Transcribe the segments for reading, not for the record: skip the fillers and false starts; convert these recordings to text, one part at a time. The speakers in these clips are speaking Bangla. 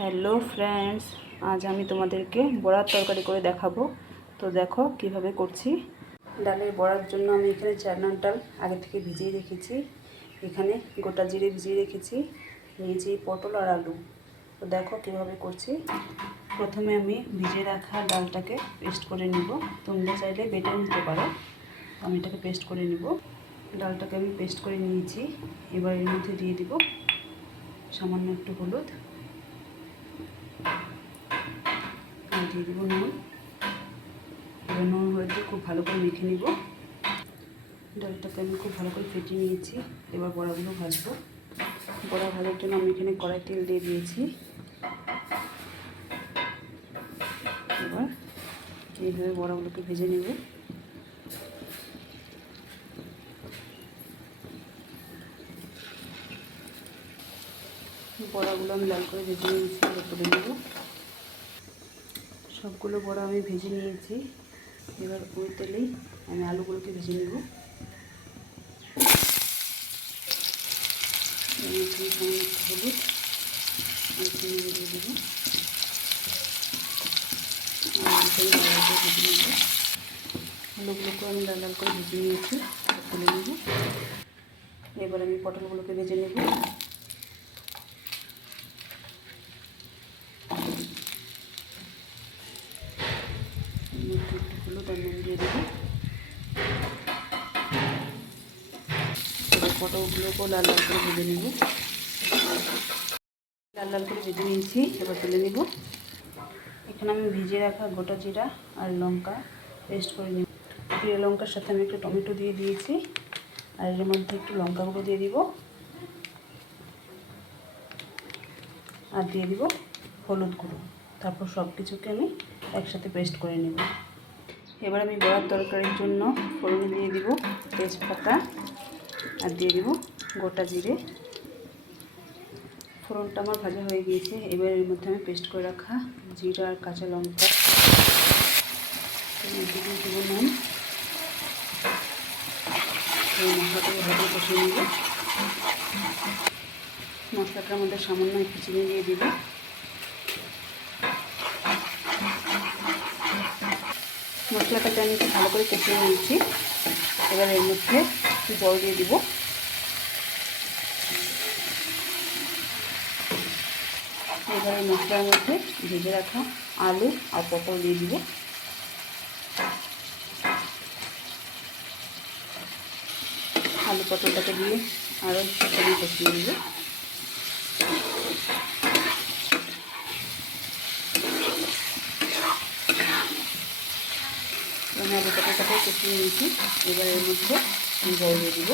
হ্যালো ফ্রেন্ডস, আজ আমি তোমাদেরকে বড়ার তরকারি করে দেখাবো। তো দেখো কিভাবে করছি। ডালের বড়ার জন্য আমি এখানে চারনার ডাল আগে থেকে ভিজিয়ে রেখেছি। এখানে গোটা জিরে ভিজিয়ে রেখেছি, নিয়েছি পটল আর আলু। তো দেখো কিভাবে করছি। প্রথমে আমি ভিজিয়ে রাখা ডালটাকে পেস্ট করে নিব। তোমরা চাইলে বেটে নিতে পারো। আমি এটাকে পেস্ট করে নিব। ডালটাকে আমি পেস্ট করে নিয়েছি। এবার এর মধ্যে দিয়ে দিব সামান্য একটু হলুদ, দিয়ে দেবো নুন। এবার নুন হলুদ দিয়ে খুব ভালো করে মেখে নিব। ডালটাকে আমি খুব ভালো করে ফেটিয়ে নিয়েছি। এবার বড়াগুলো ভাজবো। বড়া ভাজার জন্য আমি এখানে কড়াই তেল দিয়ে দিয়েছি। এবার এইভাবে বড়াগুলোকে ভেজে নেব। বড়াগুলো আমি লাল করে ভেজে নিয়েছি। এবার তুলে নেব। সবগুলো বড়া আমি ভেজে নিয়েছি। এবার ওই তেলেই আমি আলুগুলোকে ভেজে নেব। হলুদ আর চিনি দিয়ে দেবো। আলুগুলোকে আমি লাল লাল করে ভেজে নিয়েছি, তুলে নেব। এবার আমি পটলগুলোকে ভেজে নেব। একটু হলুদ আর নুন দিয়ে দেবো। এবার পটলগুলোকেও লাল লাল করে ভেজে নেব। লাল লাল করে ভেজে নিয়েছি, এবার তুলে নেব। এখানে আমি ভিজিয়ে রাখা গোটা জিরা আর লঙ্কা পেস্ট করে নেব। জিরা লঙ্কার সাথে আমি একটু টমেটো দিয়ে দিয়েছি, আর এর মধ্যে একটু লঙ্কা গুঁড়ো দিয়ে দিব, আর দিয়ে দিব হলুদ গুঁড়ো। তারপর সব কিছুকে আমি একসাথে পেস্ট করে নেব। এবার আমি বড়ার তরকারির জন্য ফোড়নে দিয়ে দিব তেজপাতা, আর দিয়ে দিব গোটা জিরে। ফোড়নটা আমার ভাজা হয়ে গিয়েছে। এবার এর মধ্যে আমি পেস্ট করে রাখা জিরা আর কাঁচা লঙ্কা দিয়ে দেবো নুন। এই মশলাটাকে ভালো কষিয়ে নেব। মশলাটার মধ্যে সামান্য একটু চিনি দিয়ে দিব। মশলাটাকে আমি একটু ভালো করে কষিয়ে নিয়েছি। এবার এর মধ্যে জল দিয়ে দিব। এবার এই মশলার মধ্যে ভেজে রাখা আলু আর পটল দিয়ে দিব। আলু পটলটাকে দিয়ে আরও একটু কষিয়ে দিব। আমি আলু পটলটাকে কষিয়ে নিয়েছি। এবার এর মধ্যে জল দিয়ে দিব।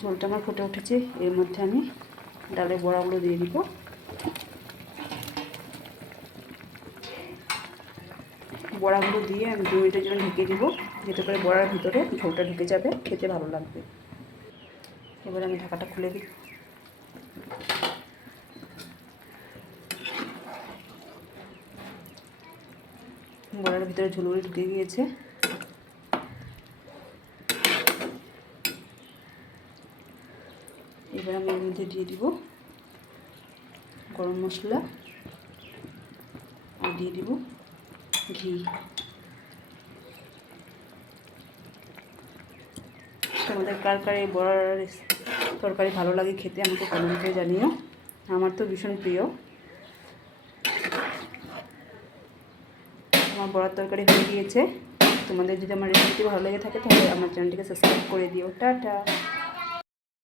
ঝোলটা আমার ফুটে উঠেছে। এর মধ্যে আমি ডালের বড়াগুলো দিয়ে দিব। বড়াগুলো দিয়ে আমি 2 মিনিটের জন্য ঢেকে দিব, যাতে করে বড়ার ভিতরে ঝোলটা ঢুকে যাবে, খেতে ভালো লাগবে। এবার আমি ঢাকাটা খুলে দিই। বড়ার ভিতরে ঝোলগুলো ঢুকে গিয়েছে। এবার আমি এর মধ্যে দিয়ে দিব গরম মশলা, আর দিয়ে দিব ঘি। তোমাদের কার কার এই বড়ার তরকারি ভালো লাগে খেতে আমাকে কমেন্ট করে জানিও। আমার তো ভীষণ প্রিয়। আমার বড়ার তরকারি হয়ে গিয়েছে। তোমাদের যদি আমার রেসিপি ভালো লেগে থাকে তাহলে আমার চ্যানেলটিকে সাবস্ক্রাইব করে দিও। টাটা।